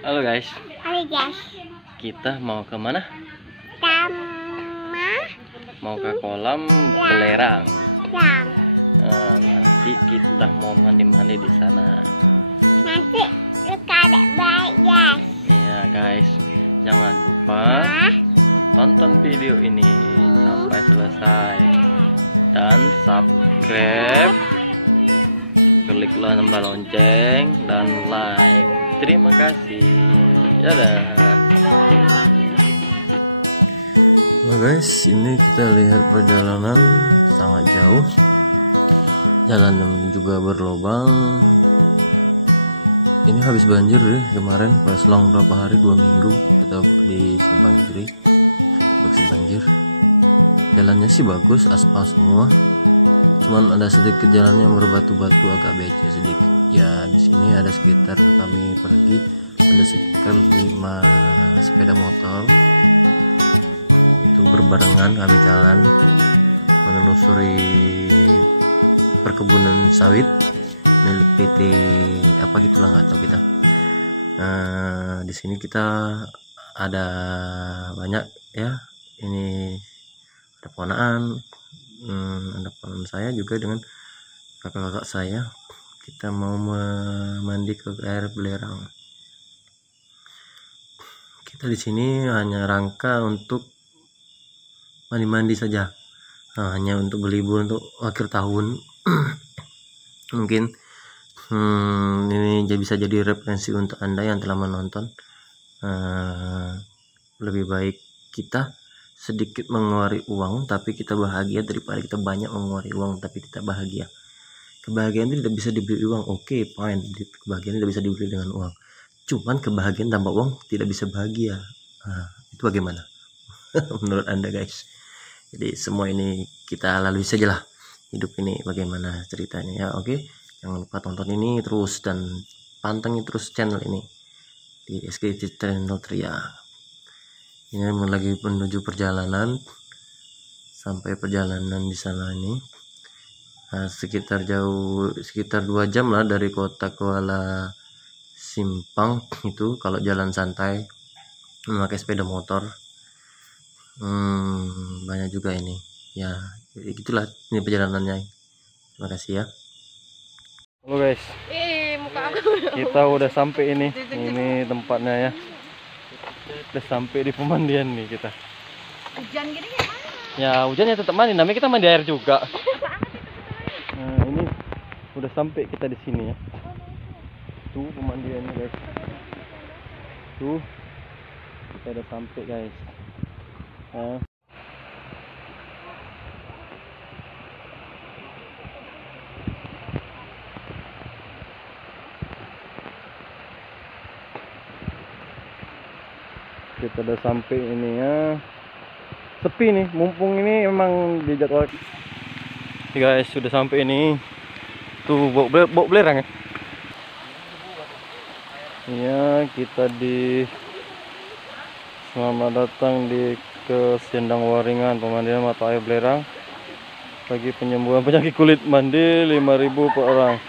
Halo guys, Halo guys, kita mau ke mana? sama Mau ke kolam belerang. yang Nanti kita mau mandi-mandi di sana. nanti luka dek baik guys. Ya guys, jangan lupa tonton video ini sampai selesai dan subscribe, kliklah tombol lonceng dan like. Terima kasih. Dadah. Guys, ini kita lihat perjalanan sangat jauh. Jalan juga berlubang. Ini habis banjir ya kemarin, selang berapa hari, 2 minggu kita di Simpang Kiri habis banjir. Jalannya sih bagus, aspal semua, cuman ada sedikit jalan yang berbatu-batu agak becek sedikit. Ya di sini ada sekitar, kami pergi ada sekitar 5 sepeda motor. Itu berbarengan kami jalan menelusuri perkebunan sawit milik PT apa gitu lah, nggak tahu kita. Di sini kita ada banyak ya. Ini ada ponakan saya juga dengan kakak-kakak saya. Kita mau mandi ke air belerang. Kita di sini hanya rangka untuk mandi-mandi saja. Hanya untuk berlibur untuk akhir tahun. Mungkin ini bisa jadi referensi untuk Anda yang telah menonton. Lebih baik kita sedikit mengeluarkan uang tapi kita bahagia daripada kita banyak mengeluarkan uang tapi tidak bahagia. Kebahagiaan itu tidak bisa dibeli uang. Oke, fine. Kebahagiaan tidak bisa dibeli dengan uang. Cuman kebahagiaan tanpa uang tidak bisa bahagia. Itu bagaimana? Menurut Anda guys? Jadi semua ini kita lalui sajalah. Hidup ini bagaimana ceritanya ya. Oke, jangan lupa tonton ini terus dan pantengin terus channel ini di SKT Channel Tria. Ini lagi menuju perjalanan, sampai perjalanan di sana ini sekitar 2 jam lah dari kota Kuala Simpang itu kalau jalan santai memakai sepeda motor. Banyak juga ini ya, jadi gitulah ini perjalanannya. Terima kasih ya. Halo guys, kita udah sampai ini tempatnya ya. Udah sampai di pemandian nih kita. Hujan gini ya mana? Ya hujannya tetap mandi, namanya kita mandi air juga. Nah ini udah sampai kita di sini ya. Tuh pemandiannya guys. Tuh kita udah sampai guys. Kita udah sampai ini ya. Sepi nih, mumpung ini emang dijadwal. Guys, sudah sampai ini. Tuh bau belerang ya. Iya, kita selamat datang ke Sendang Waringan, pemandian mata air belerang. Bagi penyembuhan penyakit kulit, mandi 5.000 per orang.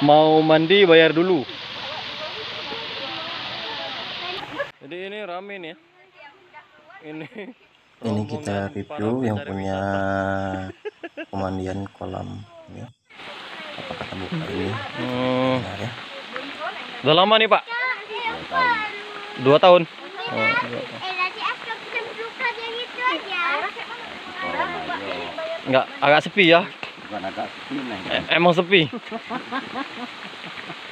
Mau mandi bayar dulu. Jadi ini rame nih ya. Ini kita review yang punya pemandian kolam ya. Apa kata buka ini? Nah, ya. Udah lama nih Pak? 2 tahun. Enggak, agak sepi ya. Bukan agak sepi Emang sepi.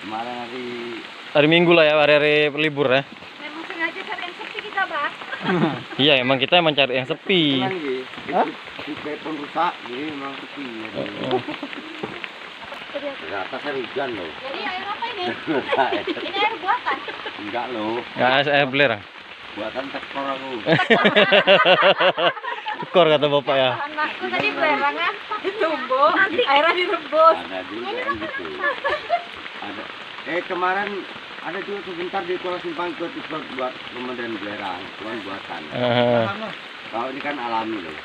kemarin Hari Minggu lah ya, hari libur ya. Memang sengaja cari yang sepi kita, Bang. Iya, emang kita cari yang sepi. di telepon rusak jadi memang sepi di atas air hujan loh. Jadi air apa ini? Ini air buatan. Enggak loh, Enggak air belerang. buatan tekor aku. Tekor kata bapak ya. Anakku tadi belerang kan ditumbuk, airnya direbus. Ada juga yang gitu. Ada kemarin ada juga sebentar di Kuala Simpang buat pemandian belerang, cuman buatan. Kalau ini kan alami loh.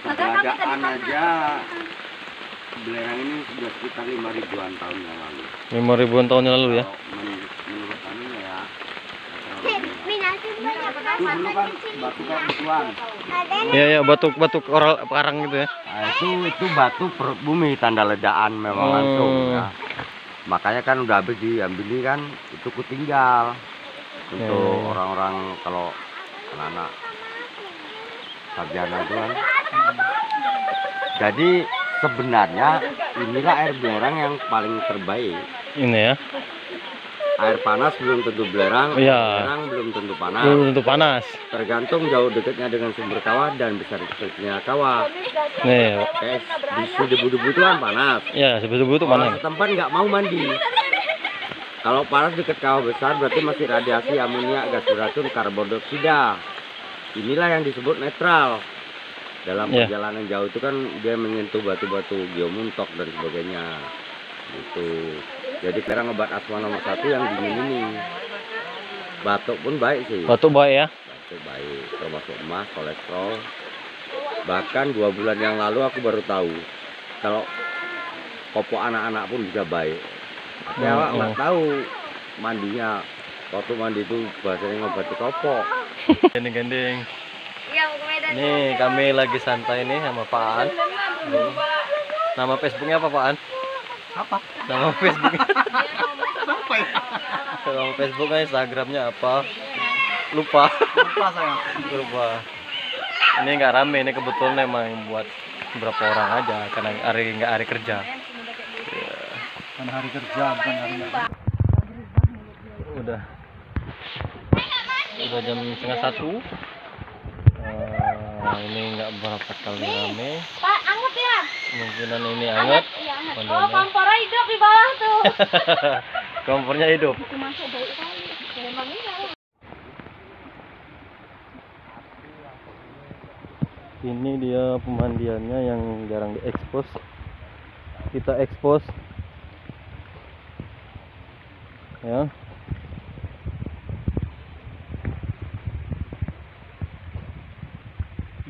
keberadaan aja belerang ini sudah sekitar 5.000-an tahun yang lalu. 5.000-an tahun yang lalu ya. Kalau menurut anunya ya. Minasin banyak Itu dulu kan batu batuan. Iya ya, batu koral karang gitu ya. Nah, itu batu perut bumi, tanda ledakan memang langsung ya. Makanya kan udah habis diambil ini kan itu kutinggal untuk orang-orang kalau anak-anak sarjana itu kan. Jadi sebenarnya inilah air belerang yang paling terbaik. Ini ya. Air panas belum tentu belerang, Iya. belerang belum tentu panas. Belum tentu panas. Tergantung jauh dekatnya dengan sumber kawah dan besar kecilnya kawah. Nih, Kayak di debu-debu itu kan panas. ya sebetulnya itu Orang panas. setempat nggak mau mandi. Kalau panas dekat kawah besar berarti masih radiasi amonia, gas beracun, karbon dioksida. Inilah yang disebut netral. Dalam Iya. perjalanan jauh itu kan dia menyentuh batu-batu geomuntok dan sebagainya. Gitu. Jadi sekarang obat asma nomor 1 yang dingin ini. Batuk pun baik sih. Batu baik ya. Batuk baik, termasuk emas, kolesterol. Bahkan 2 bulan yang lalu aku baru tahu kalau popok anak-anak pun bisa baik. Tapi awak nggak tahu mandinya. Waktu mandi itu bahasanya ngobati kopok. Gending-gending. Iya, mau ke Medan. Nih kami lagi santai nih sama Pak An. Nama Facebooknya apa Pak An? Apa? Nama Facebooknya. Nama Facebooknya, Instagramnya apa? Lupa. Lupa saya. Lupa. Ini nggak rame, ini kebetulan emang buat berapa orang aja karena nggak hari kerja. Karena hari kerja bukan hari Udah jam 12:30. Ini nggak berapa kali rame. Pak, anget ya? Kemungkinan ini hangat. Iya, anget. Oh, Kondisinya. kompornya hidup di bawah tuh. Kompornya hidup. Itu masuk baik kali. Memang iya. Ini dia pemandiannya yang jarang diekspos. Kita ekspos. Ya.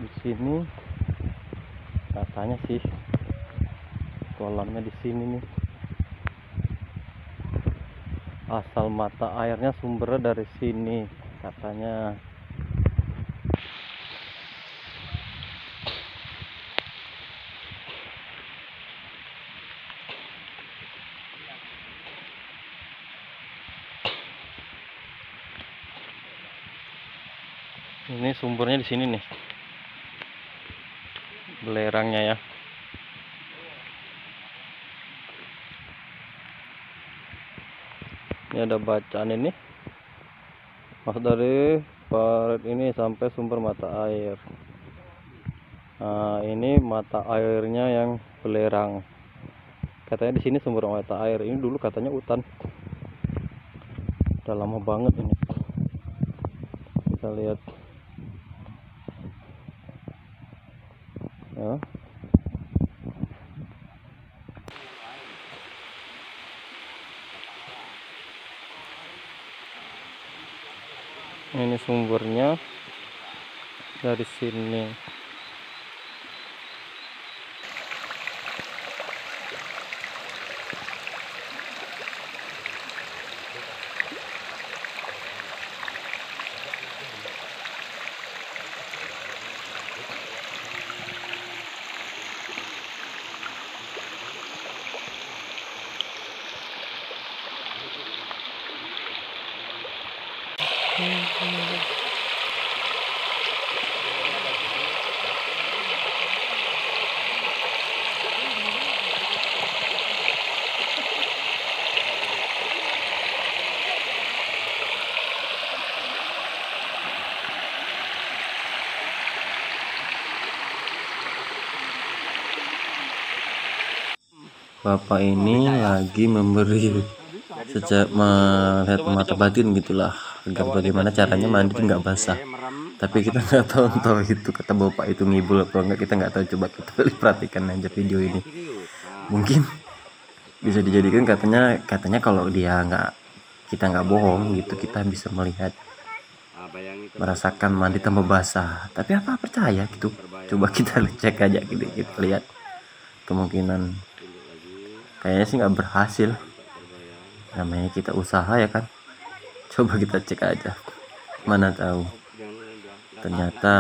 Di sini katanya sih kolamnya di sini nih. Asal mata airnya sumbernya dari sini katanya. Ini sumbernya di sini nih. Belerangnya ya. Ini ada bacaan ini. Maksud dari parit ini sampai sumber mata air. Nah, ini mata airnya yang belerang. Katanya di sini sumber mata air. Ini dulu katanya hutan. Udah lama banget ini. Kita lihat. Ya. Ini sumbernya dari sini. Bapak ini lagi memberi sejak melihat mata batin gitulah, agar bagaimana caranya mandi itu nggak basah. Tapi kita nggak tahu entah itu kata bapak itu ngibul atau enggak, kita nggak tahu. Coba kita perhatikan aja video ini. Mungkin bisa dijadikan katanya kalau dia kita nggak bohong gitu, kita bisa melihat merasakan mandi tambah basah. Tapi apa percaya gitu? Coba kita cek aja, kita lihat kemungkinan. Kayaknya sih nggak berhasil, namanya kita usaha ya kan. Coba kita cek aja, mana tahu ternyata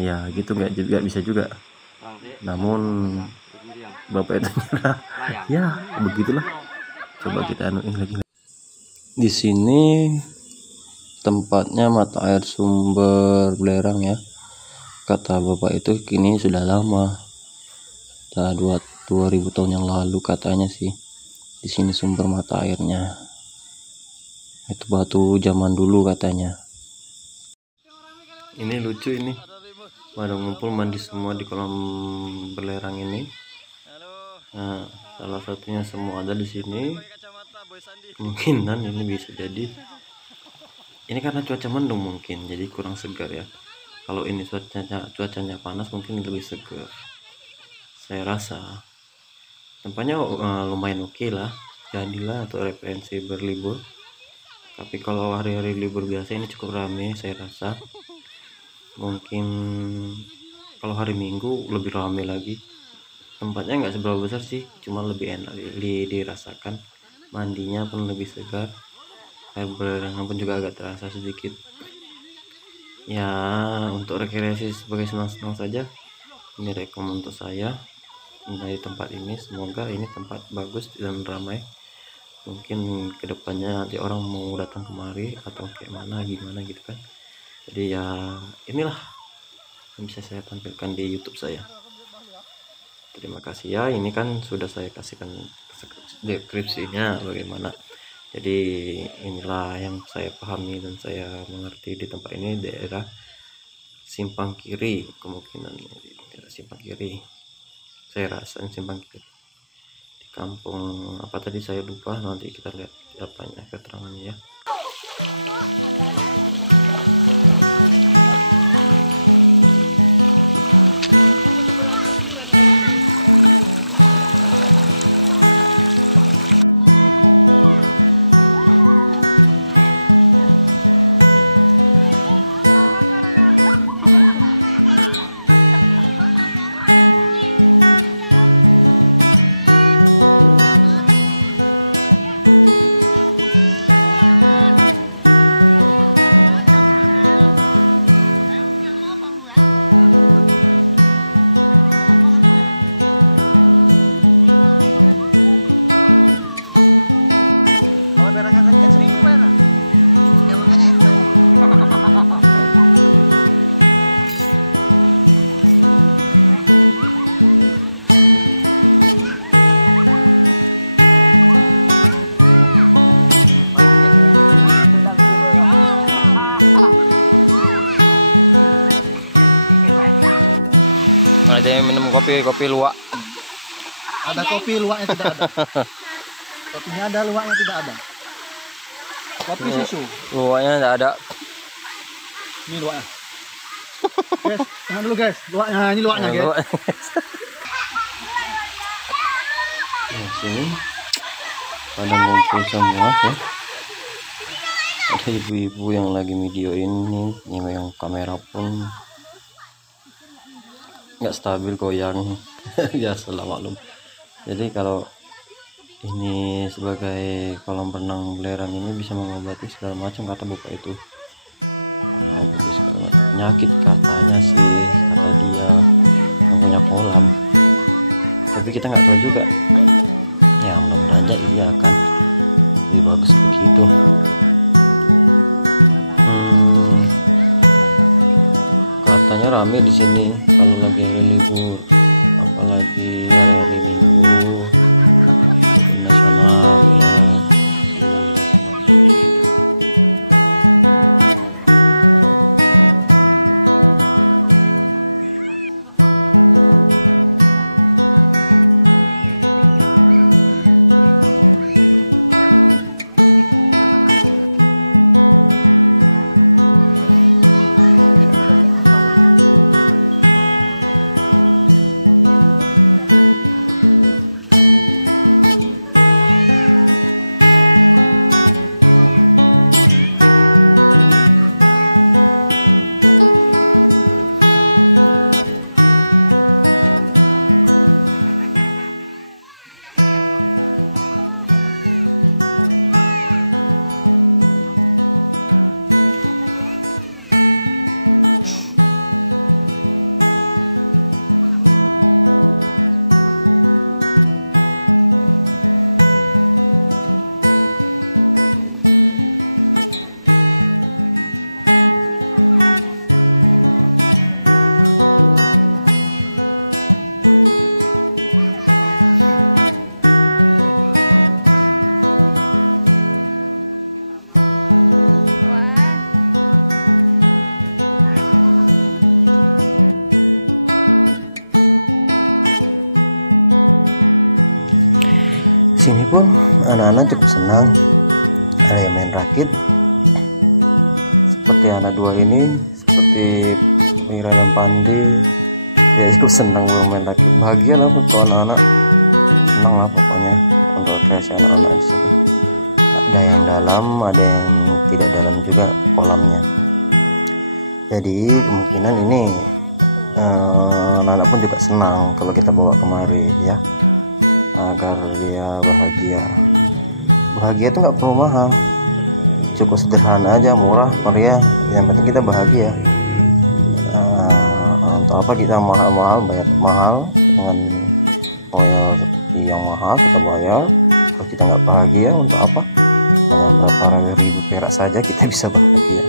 ya gitu, nggak juga bisa juga. Namun bapak itu nyerah, ya begitulah. Coba kita anuin lagi. Di sini tempatnya mata air sumber belerang ya. Kata bapak itu kini sudah lama, sudah 2000 tahun yang lalu katanya sih. Di sini sumber mata airnya. Itu batu zaman dulu katanya. Ini lucu ini. Pada ngumpul mandi semua di kolam belerang ini. Nah, salah satunya semua ada di sini. Kemungkinan ini bisa jadi. Ini karena cuaca mendung mungkin, jadi kurang segar ya. Kalau ini cuacanya panas mungkin lebih segar. Saya rasa tempatnya lumayan oke lah. Jadilah atau referensi berlibur. Tapi kalau hari-hari libur biasa ini cukup ramai saya rasa. Mungkin kalau hari Minggu lebih ramai lagi. Tempatnya nggak seberapa besar sih, cuma lebih enak dirasakan. Mandinya pun lebih segar. Air belerang pun juga agak terasa sedikit. Ya untuk rekreasi sebagai senang-senang saja. Ini rekom untuk saya dari tempat ini. Semoga ini tempat bagus dan ramai. Mungkin kedepannya nanti orang mau datang kemari atau kayak mana gimana gitu kan. Jadi ya inilah yang bisa saya tampilkan di YouTube saya. Terima kasih ya, ini kan sudah saya kasihkan deskripsinya bagaimana. Jadi inilah yang saya pahami dan saya mengerti di tempat ini, daerah Simpang Kiri, kemungkinan daerah Simpang Kiri. Saya rasa Simpang Kiri. Kampung apa tadi saya lupa, nanti kita lihat apanya keterangannya ya. Kopi luwak. Ada kopi luwaknya tidak ada. Kopinya ada, luwaknya tidak ada. Kopi susu. Luwaknya tidak ada. Ini luwaknya. Guys, tangan dulu guys. Luwaknya, ini luwaknya guys. Nah, sini pada ngumpul semua ya. Ada ibu-ibu yang lagi video ini yang kamera pun nggak stabil, goyang. Biasalah maklum. Jadi kalau ini sebagai kolam renang belerang ini bisa mengobati segala macam kata bapak itu. Penyakit katanya sih, kata dia punya kolam. Tapi kita nggak tahu juga. Ya mudah-mudahan aja ini akan bagus begitu. Katanya ramai di sini kalau lagi ada libur, apalagi hari Minggu nasional. kita bawa kemari ya, agar dia bahagia. Bahagia itu nggak perlu mahal, cukup sederhana aja, murah, meriah, yang penting kita bahagia. Untuk apa kita mahal-mahal, banyak mahal dengan royalti yang mahal kita bayar, kalau kita nggak bahagia untuk apa? Dengan berapa ribu perak saja kita bisa bahagia.